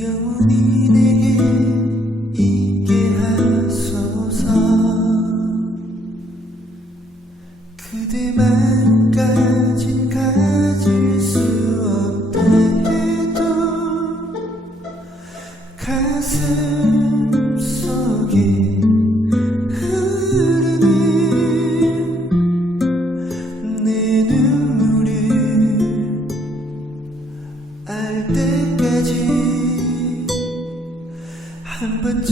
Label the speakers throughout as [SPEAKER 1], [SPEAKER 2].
[SPEAKER 1] 영원히 내게 있게 하소서. 그대만 가진 가질 수 없다 해도 가슴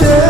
[SPEAKER 1] chase.